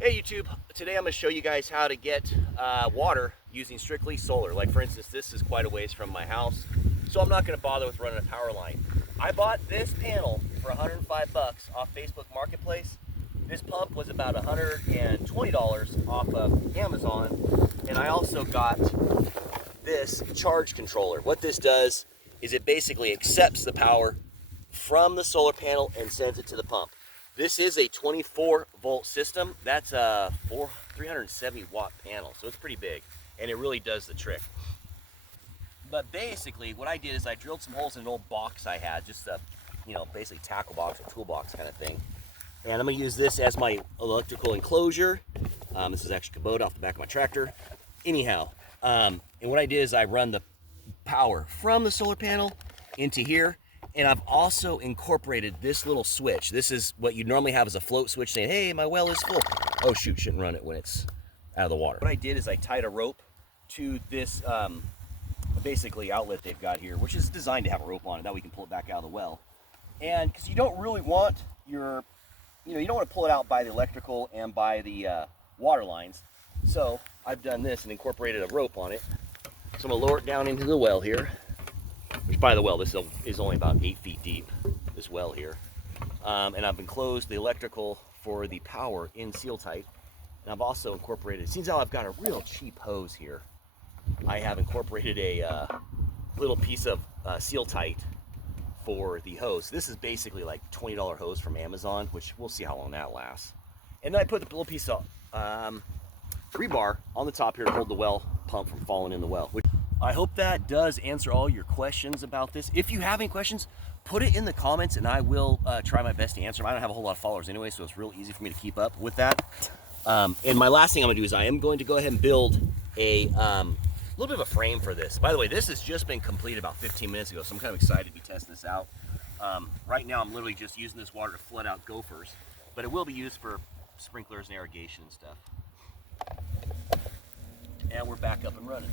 Hey YouTube, today I'm going to show you guys how to get water using strictly solar. Like for instance, this is quite a ways from my house, so I'm not going to bother with running a power line. I bought this panel for 105 bucks off Facebook Marketplace. This pump was about $120 off of Amazon, and I also got this charge controller. What this does is it basically accepts the power from the solar panel and sends it to the pump. This is a 24 volt system. That's a 370 watt panel, so it's pretty big, and it really does the trick. But basically what I did is I drilled some holes in an old box I had, just a, basically tackle box or toolbox kind of thing. And I'm gonna use this as my electrical enclosure. This is actually Kubota off the back of my tractor. Anyhow, and what I did is I run the power from the solar panel into here. And I've also incorporated this little switch. This is what you normally have as a float switch saying, hey, my well is full. Oh shoot, shouldn't run it when it's out of the water. What I did is I tied a rope to this basically outlet they've got here, which is designed to have a rope on it, that we can pull it back out of the well. And because you don't really want your, you don't want to pull it out by the electrical and by the water lines. So I've done this and incorporated a rope on it. So I'm gonna lower it down into the well here. Which, by the way, this is only about 8 feet deep, this well here. And I've enclosed the electrical for the power in seal tight. And I've also incorporated, since I've got a real cheap hose here, I have incorporated a little piece of seal tight for the hose. This is basically like $20 hose from Amazon, which we'll see how long that lasts. And then I put the little piece of rebar on the top here to hold the well pump from falling in the well. I hope that does answer all your questions about this. If you have any questions, put it in the comments and I will try my best to answer them. I don't have a whole lot of followers anyway, so it's real easy for me to keep up with that. And my last thing I'm gonna do is I am going to go ahead and build a little bit of a frame for this. By the way, this has just been completed about 15 minutes ago, so I'm kind of excited to be testing this out. Right now I'm literally just using this water to flood out gophers, but it will be used for sprinklers and irrigation and stuff. And we're back up and running.